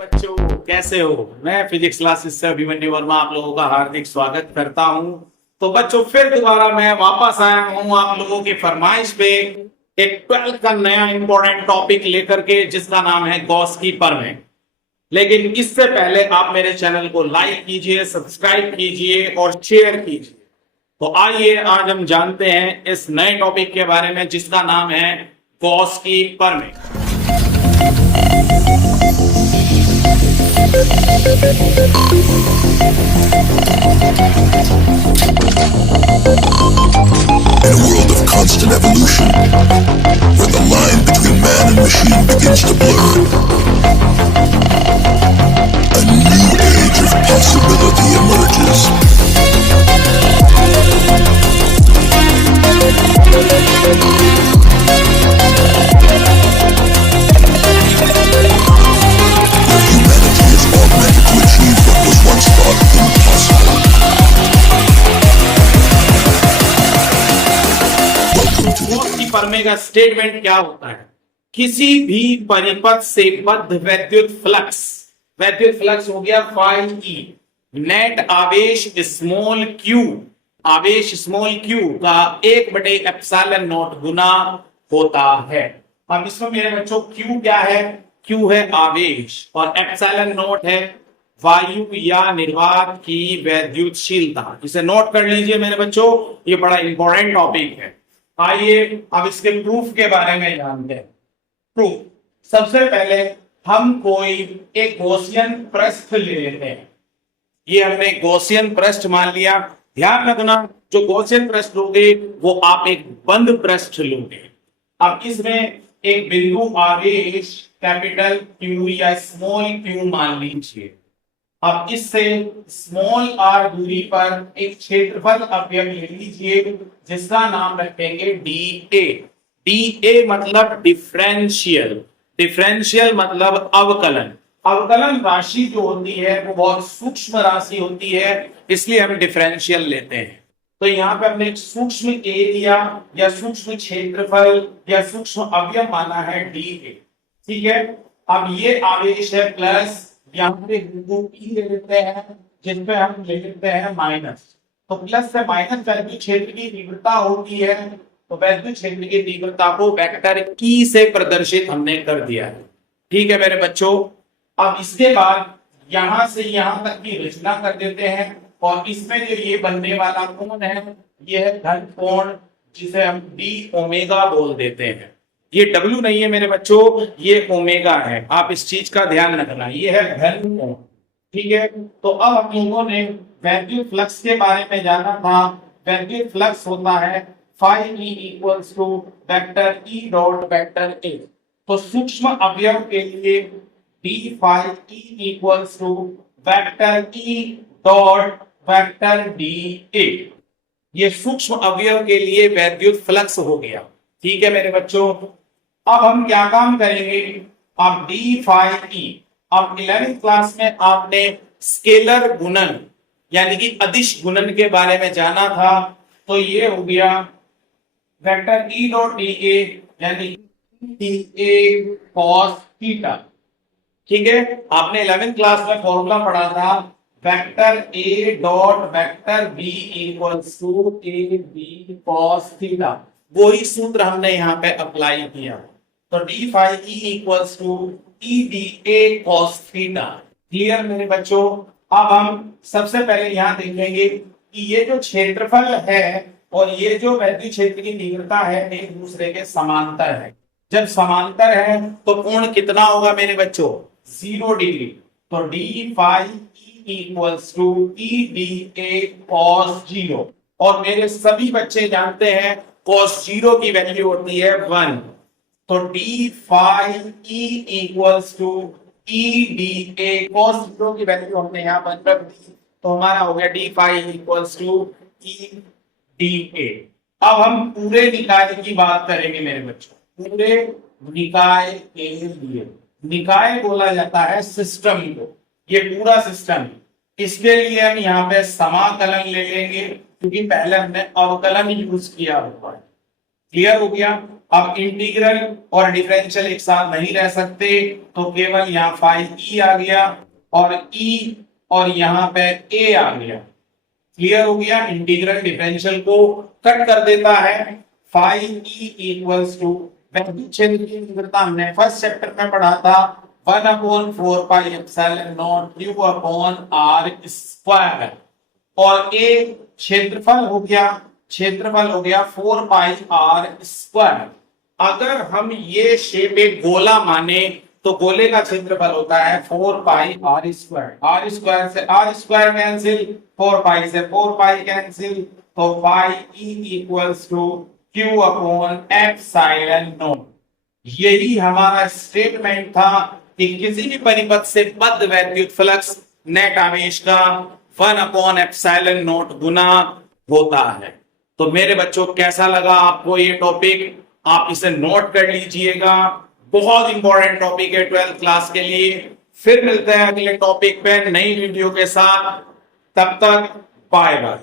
बच्चों, कैसे हो? मैं फिजिक्स क्लासेस से अभिमन्यु वर्मा आप लोगों का हार्दिक स्वागत करता हूं। तो बच्चों, फिर दोबारा मैं वापस आया हूं आप लोगों की फरमाइश पे एक 12th का नया इंपॉर्टेंट टॉपिक लेकर के, जिसका नाम है गॉस की प्रमेय। लेकिन इससे पहले आप मेरे चैनल को लाइक कीजिए, सब्सक्राइब कीजिए और शेयर कीजिए। तो आइए आज हम जानते हैं इस नए टॉपिक के बारे में, जिसका नाम है गॉस की प्रमेय। In a world of constant evolution, where the line between man and machine begins to blur, a new age of possibility emerges. Where humanity is augmented to achieve what was once thought impossible. Welcome to the Gauss की प्रमेय का statement क्या होता है? किसी भी परिपथ से बद्ध वैद्युत फ्लक्स हो गया फाई ई, नेट आवेश स्मॉल क्यू का 1/ε0 गुना होता है। अब इसमें मेरे बच्चों क्यू क्या है? क्यू है आवेश और ε0 है वायु या निर्वात की वैद्युतशीलता। इसे नोट कर लीजिए मेरे बच्चों, ये बड़ा इंपॉर्टेंट टॉपिक है। आइए अब इसके प्रूफ के बारे में जानते हैं। प्रूफ, सबसे पहले हम कोई एक गॉसियन पृष्ठ ले लेते हैं। ये हमने गॉसियन पृष्ठ मान लिया। ध्यान रखना, जो गॉसियन पृष्ठ लोगे वो आप एक बंद पृष्ठ लोगे। अब इसमें एक बिंदु आवेश कैपिटल क्यू या स्मॉल क्यू मान लीजिए। अब इससे स्मॉल आर दूरी पर एक क्षेत्रफल अवयव ले लीजिए, जिसका नाम रखेंगे डी ए। डी ए मतलब डिफरेंशियल मतलब अवकलन। अवकलन राशि जो होती है वो बहुत सूक्ष्म राशि होती है, इसलिए हम डिफरेंशियल लेते हैं। तो यहाँ पे हमने एक सूक्ष्म एरिया या सूक्ष्म क्षेत्रफल या सूक्ष्म अवयव माना है डी ए। ठीक है, अब ये आवेश है प्लस, यहाँ पे बिंदु P ले लेते हैं, जिसपे हम ले लेते हैं माइनस। तो प्लस से माइनस वैद्युत क्षेत्र की तीव्रता होती है, तो वैद्युत क्षेत्र की तीव्रता को वेक्टर E से प्रदर्शित हमने कर दिया है। ठीक है मेरे बच्चों, अब इसके बाद यहां से यहां तक की रचना कर देते हैं और इसमें जो ये बनने वाला कोण है, ये है धन कोण, जिसे हम डी ओमेगा बोल देते हैं। ये W नहीं है मेरे बच्चों, ये ओमेगा है। आप इस चीज का ध्यान रखना, ये है धन कोण। ठीक है, तो अब हम लोगों ने वैद्युत फ्लक्स के बारे में जाना था। वैद्युत फ्लक्स होता है phi E equals to vector E dot vector A. तो सूक्ष्म अवयव के लिए D phi E equals to vector E dot vector D A. ये सूक्ष्म अवयव के लिए वैद्युत फ्लक्स हो गया। ठीक है मेरे बच्चों, अब हम क्या काम करेंगे? अब डी फाई ई, अब 11th क्लास में आपने स्केलर गुणन यानी कि अदिश गुणन के बारे में जाना था। तो ये हो गया vector E dot D A यानी डी ए कॉस थीटा। ठीक है, आपने 11th क्लास में फॉर्मूला पढ़ा था vector A dot vector B equals to A B cos theta. वही सूत्र हमने यहाँ पे अप्लाई किया। तो D phi E equals to E D A cos theta. Clear मेरे बच्चों? अब हम सबसे पहले यहाँ देखेंगे कि ये जो क्षेत्रफल है और ये जो वैद्युत क्षेत्र की तीव्रता है एक दूसरे के समांतर है। जब समांतर है तो कोण कितना होगा मेरे बच्चों? 0 डिग्री। तो D phi E equals to E D A cos 0। और मेरे सभी बच्चे जानते हैं cos 0 की वैल्यू होती है 1। तो D phi E equals to E D A cos 0 की वैल्यू हमने यहाँ पर रख दी, तो हमारा हो गया D phi equals to E D A. अब हम पूरे निकाय की बात करेंगे मेरे बच्चों। पूरे निकाय के लिए, निकाय बोला जाता है सिस्टम को, ये पूरा सिस्टम। इसके लिए हम यहाँ पे समाकलन ले लेंगे, क्योंकि पहले हमने अवकलन यूज किया हुआ है। क्लियर हो गया। अब इंटीग्रल और डिफरेंशियल एक साथ नहीं रह सकते, तो केवल यहाँ फाई ई आ गया और ई और यहाँ पे ए आ गया। क्लियर हो गया। इंटीग्रल डिफरेंशियल को कट कर देता है। फाई ई इक्वल्स टू, क्षेत्र की तीव्रता हमने फर्स्ट चैप्टर में पढ़ा था, 1/4 pi epsilon naught Q upon R square, और ए क्षेत्रफल हो गया 4 पाई आर स्क्वायर। अगर हम ये शेप एक गोला माने तो गोले का क्षेत्रफल होता है 4 pi r square. R square से आर स्क्वायर कैंसिल, 4 पाई से 4 पाई कैंसिल, तो pi E equals to Q upon epsilon naught. यही हमारा स्टेटमेंट था कि किसी भी परिपथ से बद्ध वैद्युत फ्लक्स नेट आवेश का 1/एप्सिलॉन नॉट गुना होता है। तो मेरे बच्चों, कैसा लगा आपको ये टॉपिक? आप इसे नोट कर लीजिएगा, बहुत इंपॉर्टेंट टॉपिक है 12th क्लास के लिए। फिर मिलते हैं अगले टॉपिक पे नई वीडियो के साथ, तब तक बाय बाय।